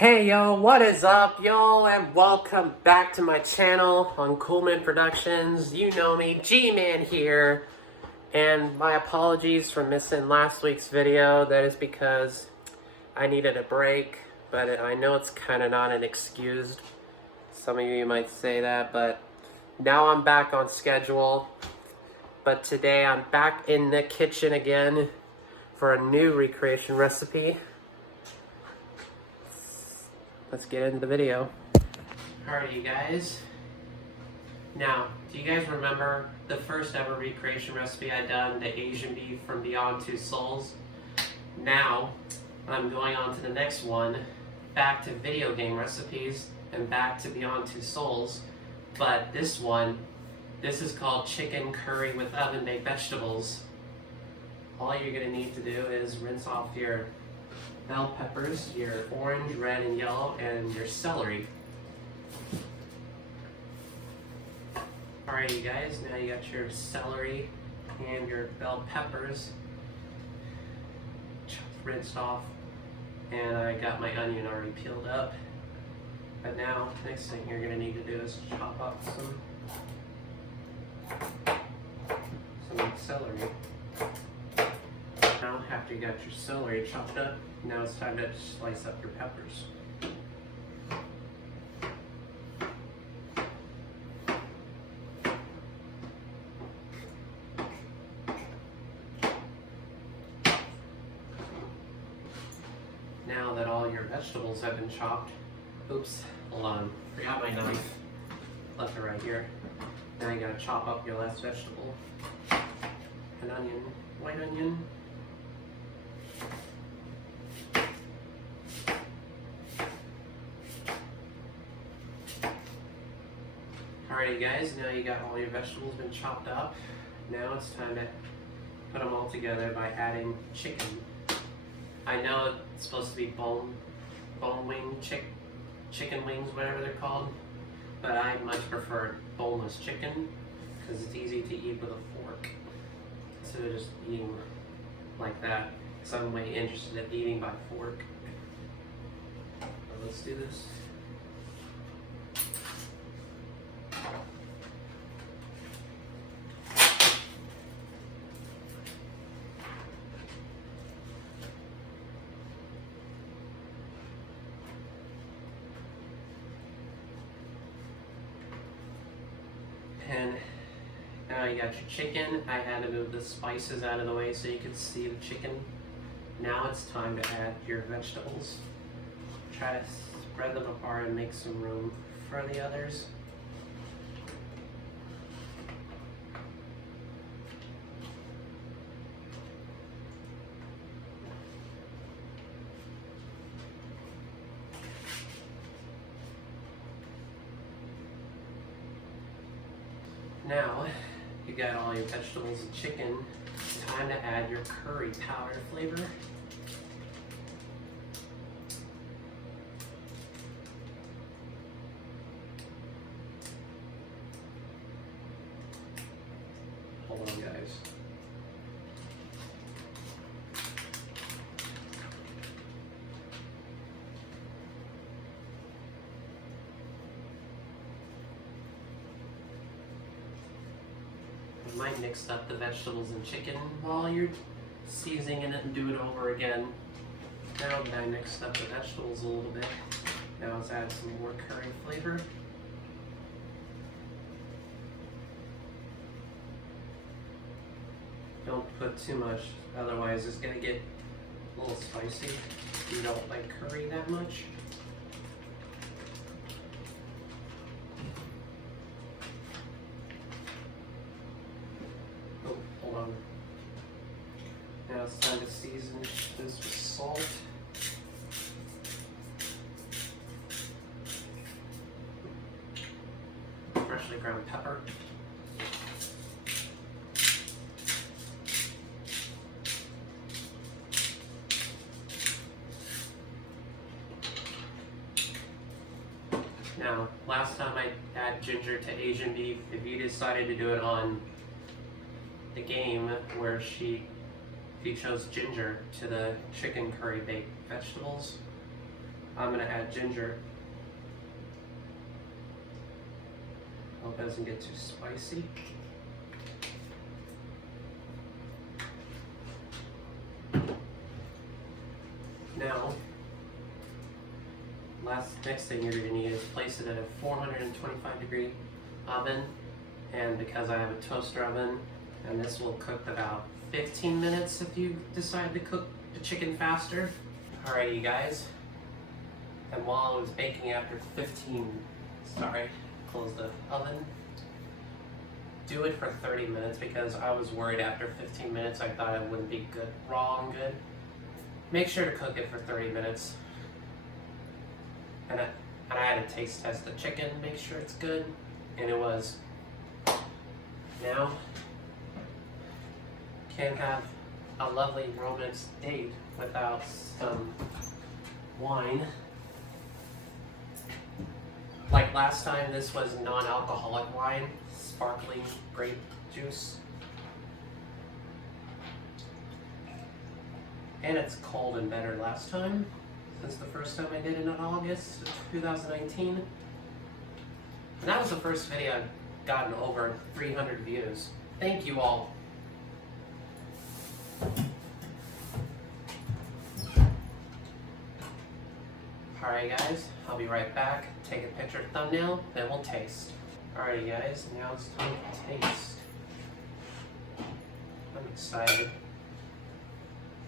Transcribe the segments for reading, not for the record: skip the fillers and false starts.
Hey yo, what is up y'all, and welcome back to my channel on Coolman Productions. You know me, G-Man here, and my apologies for missing last week's video. That is because I needed a break, but I know it's kind of not an excuse. Some of you might say that, but now I'm back on schedule. But today I'm back in the kitchen again for a new recreation recipe. Let's get into the video. Alright, you guys. Now, do you guys remember the first ever recreation recipe I done, the Asian beef from Beyond Two Souls? Now, I'm going on to the next one, back to video game recipes and back to Beyond Two Souls. But this one, this is called chicken curry with oven baked vegetables. All you're gonna need to do is rinse off your bell peppers, your orange, red, and yellow, and your celery. Alright, you guys, now you got your celery and your bell peppers rinsed off, and I got my onion already peeled up. But now, next thing you're going to need to do is chop up some celery. Now, after you got your celery chopped up, now it's time to slice up your peppers. Now that all your vegetables have been chopped, oops, hold on, forgot my knife, left it right here. Now you gotta chop up your last vegetable. An onion, white onion. Alrighty guys, now you got all your vegetables been chopped up. Now it's time to put them all together by adding chicken. I know it's supposed to be bone wing, chicken wings, whatever they're called, but I much prefer boneless chicken because it's easy to eat with a fork instead of just eating like that, because I'm way interested in eating by fork. So let's do this. And now you got your chicken. I had to move the spices out of the way so you could see the chicken. Now it's time to add your vegetables. Try to spread them apart and make some room for the others. Now, you got all your vegetables and chicken. It's time to add your curry powder flavor. Hold on, guys. You might mix up the vegetables and chicken while you're seasoning it and do it over again. Now that I mixed up the vegetables a little bit, now let's add some more curry flavor. Don't put too much, otherwise it's going to get a little spicy if you don't like curry that much. Oh, hold on. Now it's time to season this with salt. Freshly ground pepper. Now, last time I added ginger to Asian beef, if you decided to do it on the game where if you chose ginger to the chicken curry baked vegetables, I'm gonna add ginger. Hope it doesn't get too spicy. Now, next thing you're gonna need is place it at a 425-degree oven, and because I have a toaster oven, and this will cook about 15 minutes if you decide to cook the chicken faster. Alright, you guys, and while it was baking after close the oven. Do it for 30 minutes because I was worried after 15 minutes I thought it wouldn't be good, raw and good. Make sure to cook it for 30 minutes. And I had to taste test the chicken, make sure it's good, and it was. Now, can't have a lovely romance date without some wine. Like last time, this was non-alcoholic wine, sparkling grape juice. And it's cold and better last time, since the first time I did it in August of 2019. And that was the first video I've gotten over 300 views. Thank you all. Alright guys, I'll be right back. Take a picture thumbnail, then we'll taste. Alrighty guys, now it's time to taste. I'm excited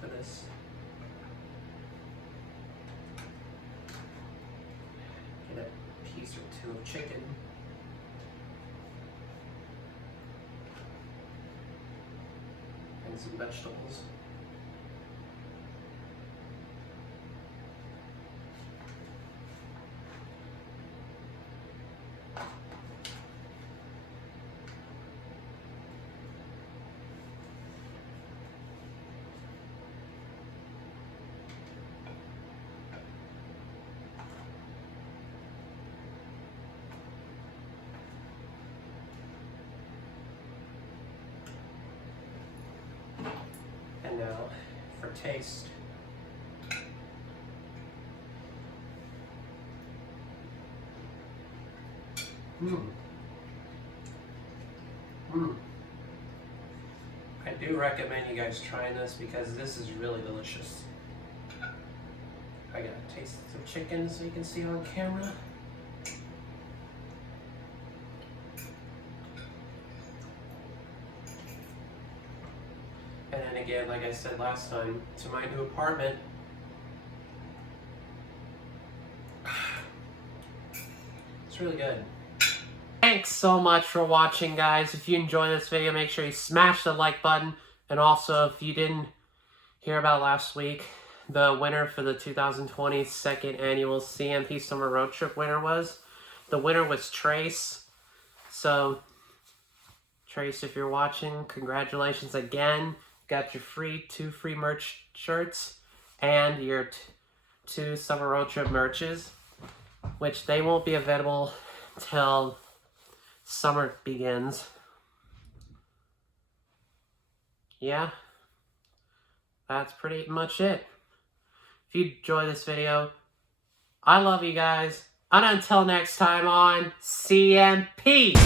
for this. Get a piece or two of chicken. And some vegetables. And now for taste. I do recommend you guys trying this because this is really delicious. I gotta taste some chicken so you can see it on camera. And then again, like I said last time, to my new apartment. It's really good. Thanks so much for watching, guys. If you enjoyed this video, make sure you smash the like button. And also, if you didn't hear about last week, the winner for the 2020 second annual CMP Summer Road Trip winner the winner was Trace. So, Trace, if you're watching, congratulations again. Got your two free merch shirts and your two Summer Road Trip merches, which they won't be available till summer begins. Yeah, that's pretty much it. If you enjoyed this video, I love you guys. And until next time on CMP.